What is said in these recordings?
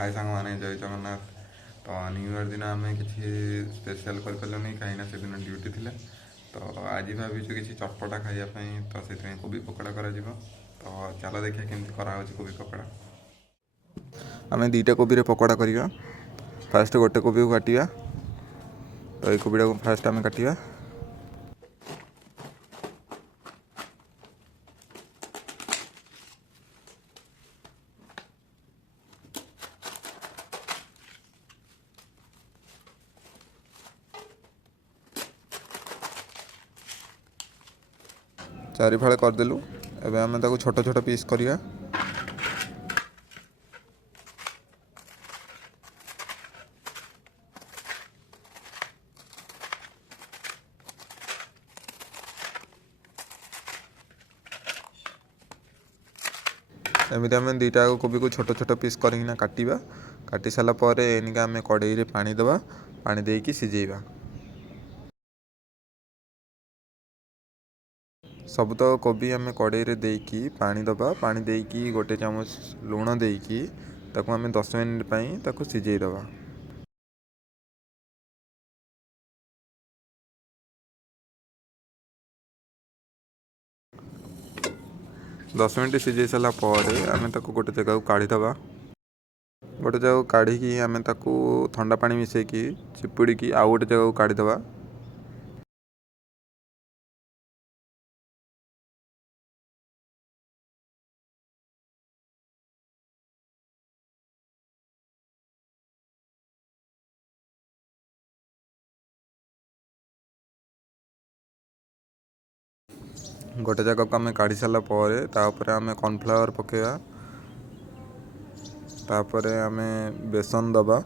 हाय सांग मैंने जय जगन्नाथ। तो न्यू ईयर दिन आम किसी स्पेशल करें कहीं से दिन ड्यूटी थी। तो आज भाई किसी चटपटा खायापी तो से कोबी पकोड़ा कर। तो चलो देखिए केमती कराऊँ कोबी पकोड़ा। आम दुईटा कोबी पकोड़ा करवा। फास्ट गोटे कोबी को काटा। तो ये कोबीटा को फास्ट आम काटा। चारि फाड़े करदेलु। एबे आम छोट छोट पीस करिया। एमती आम दुईटा कोबी को छोट छोट पीस करना काटिबा। काटी सारा पर एनिका आम कड़े रे पानी दबा। पानी देकी सिझेबा। सब तो कोबी आम कड़े रे देकी पानी दबा। पानी देकी गोटे चामच लुण देकी ताकू आम 10 मिनिट पई ताकू सिझेई दबा। 10 मिनिट सिझेई सारा पर आम गोटे जगह को काढ़ीदबा। गोटे जगह काढ़ी आम ठंडा पानी मिसेकी चिपुड़ी आउ गोटे जगह को काढ़ीदबा। गोटे जगह को आम काढ़ी सारा पर तापर आम कॉर्नफ्लावर पकेवा। तापर आम बेसन दबा।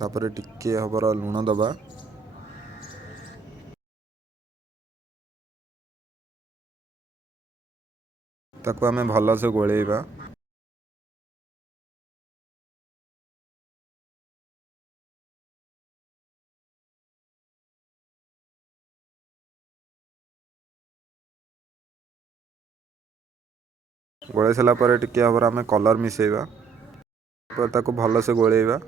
तापर टिके हबर लुण दबा। ताकू आम भल से गोलेइबा। गोले सारा पर टिके हबर आम कलर मिसेइबा। ताकू भल से गोलेइबा।